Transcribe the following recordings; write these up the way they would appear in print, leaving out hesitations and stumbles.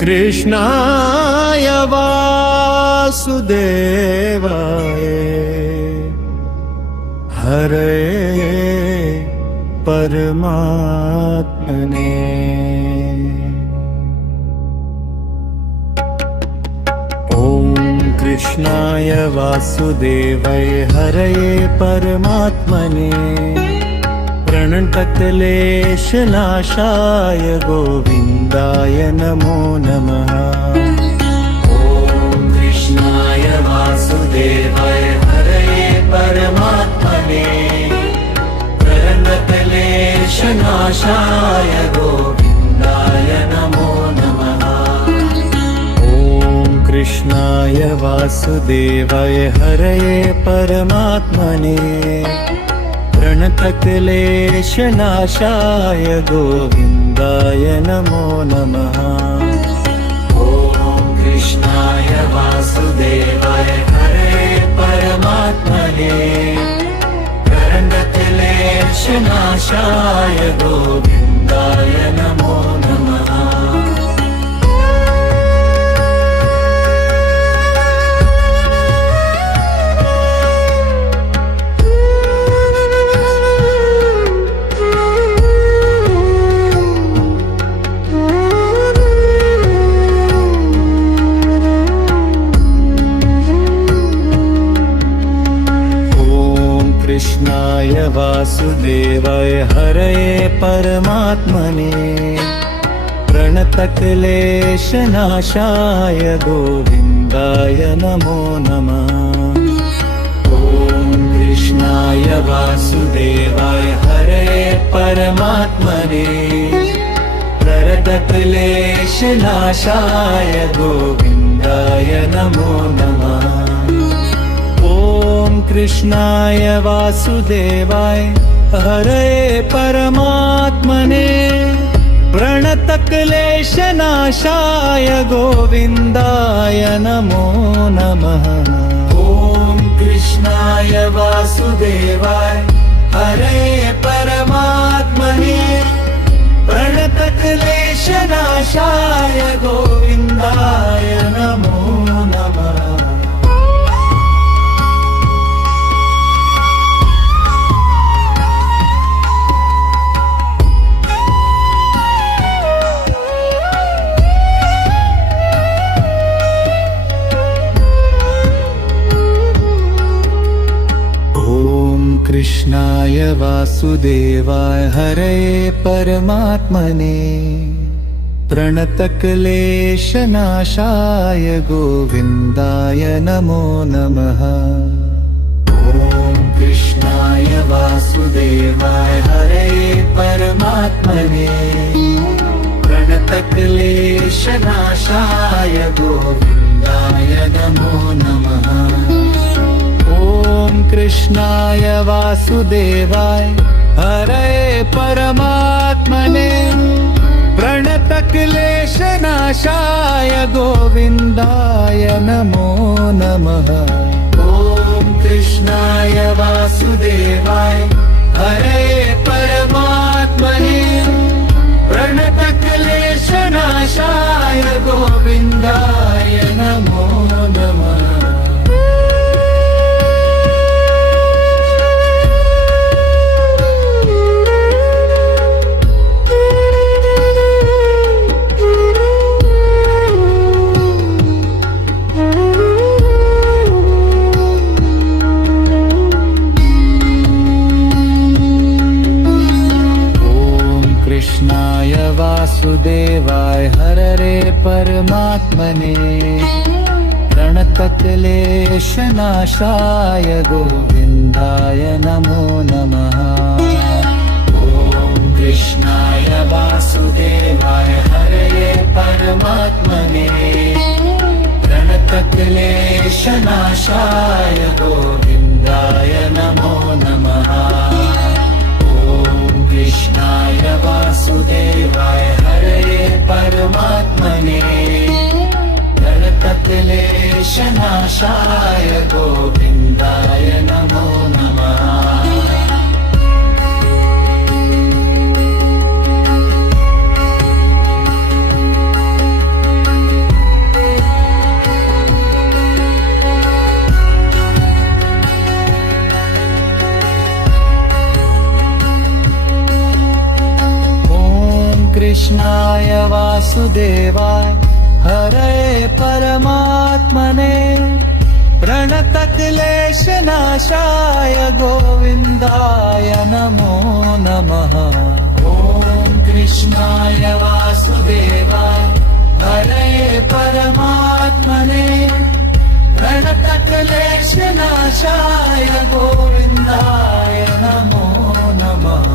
कृष्णाय वासुदेवाय हरये परमात्मने। कृष्णाय वासुदेवाय हरये परमात्मने प्रणतक्लेशनाशाय गोविन्दाय नमो नमः। ॐ कृष्णाय वासुदेवाय हरये परमात्मने प्रणतक्लेशनाशाय गोविन्दाय नमो नमः। कृष्णाय वासुदेवाय हरये परमात्मने प्रणतक्लेशनाशाय गोविन्दाय नमो नमः। ॐ कृष्णाय वासुदेवाय हरये परमात्मने प्रणतक्लेशनाशाय गोविन्दाय नमो नमः। कृष्णाय वासुदेवाय हरये परमात्मने प्रणतक्लेशनाशाय गोविन्दाय नमो नमः। ॐ कृष्णाय वासुदेवाय हरये परमात्मने प्रणतक्लेशनाशाय गोविन्दाय नमो नमः। कृष्णाय वासुदेवाय हरये परमात्मने प्रणतक्लेशनाशाय गोविन्दाय नमो नमः। ॐ कृष्णाय वासुदेवाय हरये परमात्मने प्रणतक्लेशनाशाय गोविन्दाय नमो नमः। कृष्णाय वासुदेवाय हरये परमात्मने प्रणतक्लेशनाशाय गोविन्दाय नमो नमः। ॐ कृष्णाय वासुदेवाय हरये परमात्मने प्रणतक्लेशनाशाय गोविन्दाय नमो नमः। कृष्णाय वासुदेवाय हरये परमात्मने प्रणतक्लेशनाशाय गोविन्दाय नमो नमः। ॐ कृष्णाय वासुदेवाय हरये परमात्मने प्रणतक्लेशनाशाय गोविन्दाय नमो नमः। वासुदेवाय हरये परमात्मने प्रणतक्लेशनाशाय गोविन्दाय नमो नमः। ॐ कृष्णाय वासुदेवाय हरये परमात्मने प्रणतक्लेशनाशाय गोविन्दाय नमो नमः। कृष्णाय वासुदेवाय हरये परमात्मने प्रणतक्लेशनाशाय गोविन्दाय नमो नमः। कृष्णाय वासुदेवाय हरे परमात्मने प्रणतक्लेशनाशाय गोविन्दाय नमो नमः। ॐ कृष्णाय वासुदेवाय हरे परमात्मने प्रणतक्लेशनाशाय गोविन्दाय नमो नमः।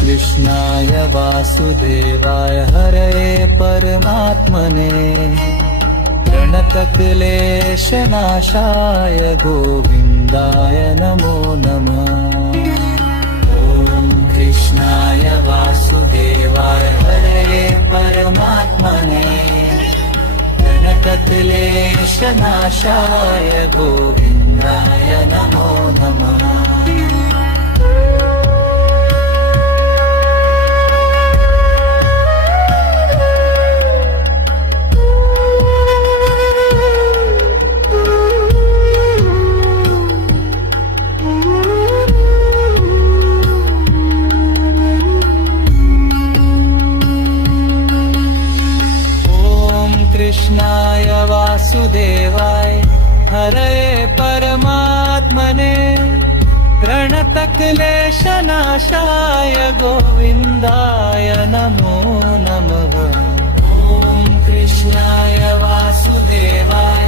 कृष्णाय वासुदेवाय हरे परमात्मने प्रणतक्लेशनाशाय गोविन्दाय नमो नमः। ॐ कृष्णाय वासुदेवाय हरे परमात्मने प्रणतक्लेशनाशाय गोविन्दाय नमो नमः। कृष्णाय वासुदेवाय हरे परमात्मने प्रणतक्लेशनाशाय गोविन्दाय नमो नमः। ॐ कृष्णाय वासुदेवाय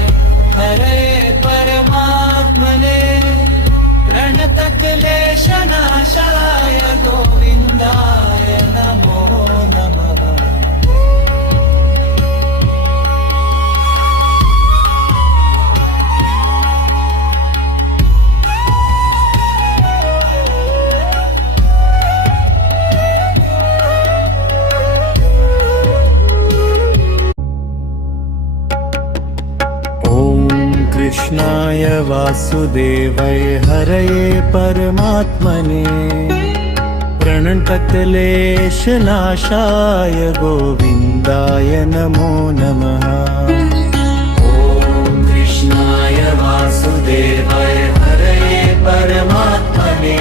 हरे परमात्मने प्रणतक्लेशनाशाय गोविन्दाय नमो नमः। कृष्णाय वासुदेवाय हरे परमात्मने प्रणतक्लेशनाशाय गोविन्दाय नमो नमः। ॐ कृष्णाय वासुदेवाय हरे परमात्मने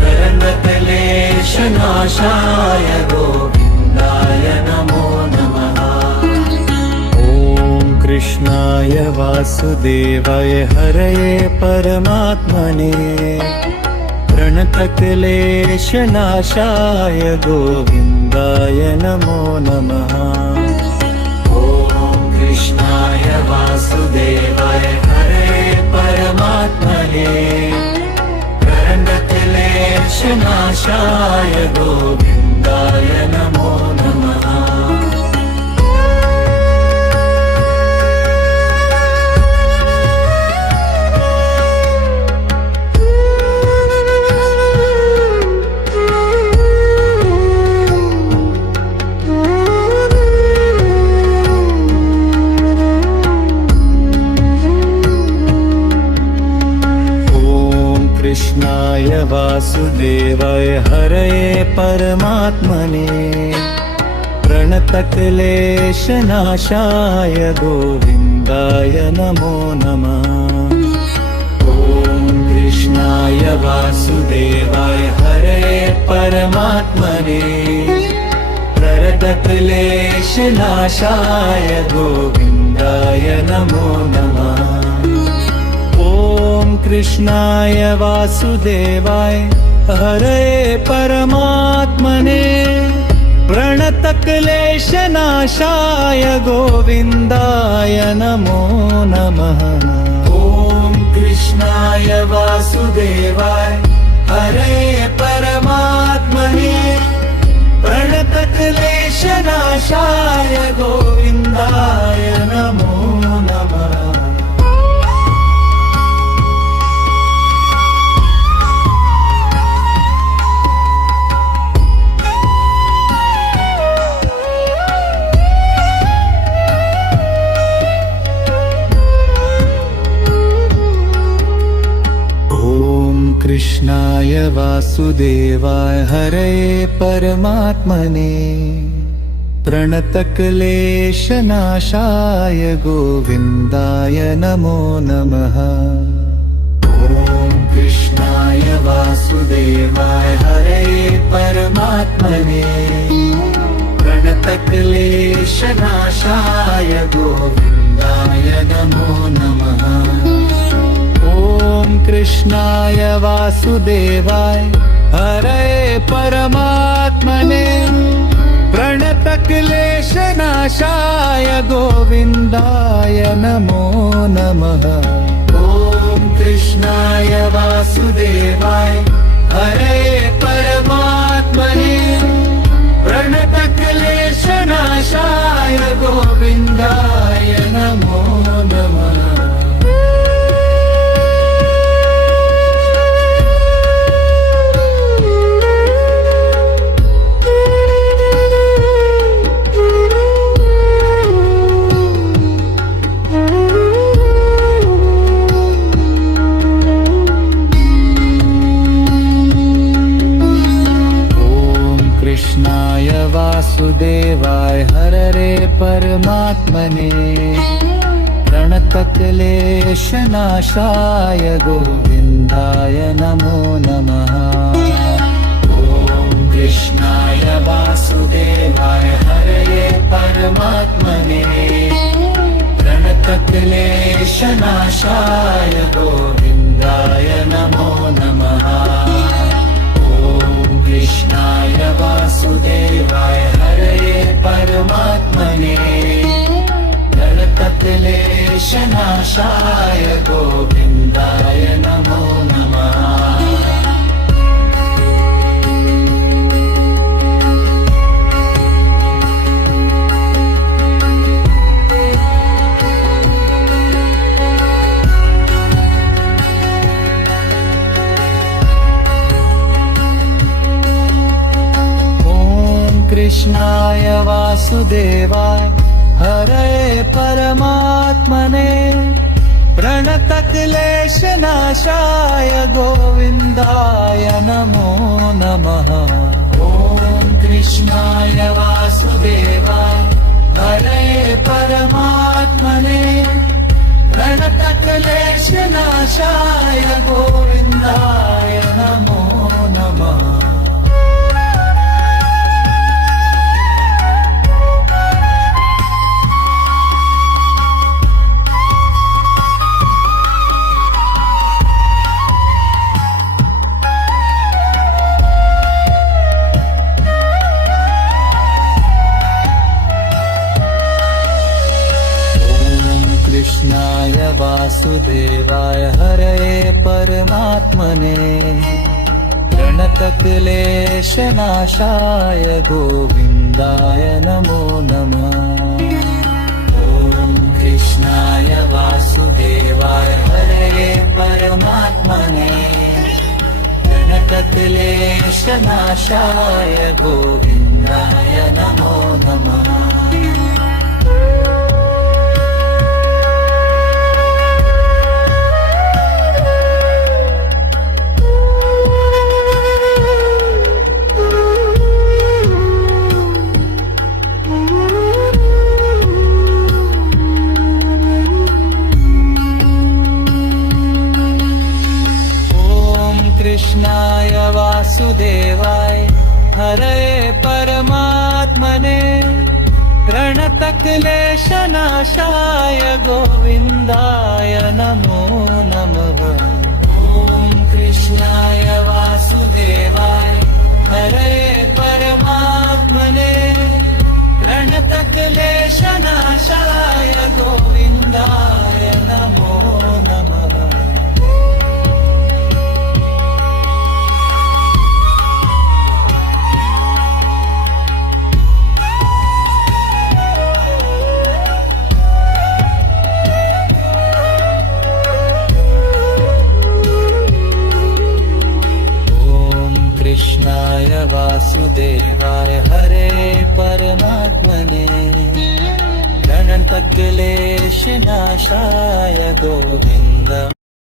प्रणतक्लेशनाशाय गोविन्दाय नमो नमः। कृष्णाय वासुदेवाय हरे परमात्मने प्रणतक्लेशनाशाय गोविन्दाय नमो नमः। ॐ कृष्णाय वासुदेवाय हरे परमात्मने प्रणतक्लेशनाशाय गोविन्दाय नमो नमः। कृष्णाय वासुदेवाय हरे परमात्मने प्रणतक्लेशनाशाय गोविन्दाय नमो नमः। ॐ कृष्णाय वासुदेवाय हरे परमात्मने प्रणतक्लेशनाशाय गोविन्दाय नमो नमः। कृष्णाय वासुदेवाय हरे परमात्मने प्रणतक्लेशनाशाय गोविन्दाय नमो नमः। ॐ कृष्णाय वासुदेवाय हरे परमात्मने प्रणतक्लेशनाशाय गोविन्दाय नमो नमः। कृष्णाय वासुदेवाय हरे परमात्मने प्रणतक्लेशनाशाय गोविन्दाय नमो नमः। ॐ कृष्णाय वासुदेवाय हरे परमात्मने प्रणतक्लेशनाशाय गोविन्दाय नमो नमः। ॐ कृष्णाय वासुदेवाय हरे परमात्मने प्रणतक्लेशनाशाय गोविन्दाय नमो नमः। ॐ कृष्णाय वासुदेवाय हरे परमात्मने प्रणतक्लेशनाशाय गोविन्दाय नमो नमः। कृष्णाय वासुदेवाय हरे परमात्मने प्रणतक्लेशनाशाय गोविन्दाय नमो नमः। ॐ कृष्णाय वासुदेवाय हरे परमात्मने प्रणतक्लेशनाशाय गोविन्दाय नमो नमः। कृष्णाय वासुदेवाय हरे परमात्मने प्रणतक्लेशनाशाय गोविन्दाय नमो नमः। कृष्णाय वासुदेवाय हरे परमात्मने प्रणतक्लेशनाशाय गोविन्दाय नमो नमः। ॐ कृष्णाय वासुदेवाय हरे परमात्मने प्रणतक्लेशनाशाय गोविन्दाय नमो नमः। कृष्णाय वासुदेवाय हरे परमात्मने प्रणतक्लेशनाशाय गोविन्दाय नमो नमः। ॐ कृष्णाय वासुदेवाय हरे परमात्मने प्रणतक्लेशनाशाय गोविन्दाय नमो नमः। कृष्णाय वासुदेवाय हरे परमात्मने प्रणतक्लेशनाशाय गोविन्दाय नमो नमः। ॐ कृष्णाय वासुदेवाय हरे परमात्मने प्रणतक्लेशनाशाय गोविन्दाय नमो नमः। कृष्णाय वासुदेवाय हरे परमात्मने प्रणतक्लेशनाशाय गोविन्द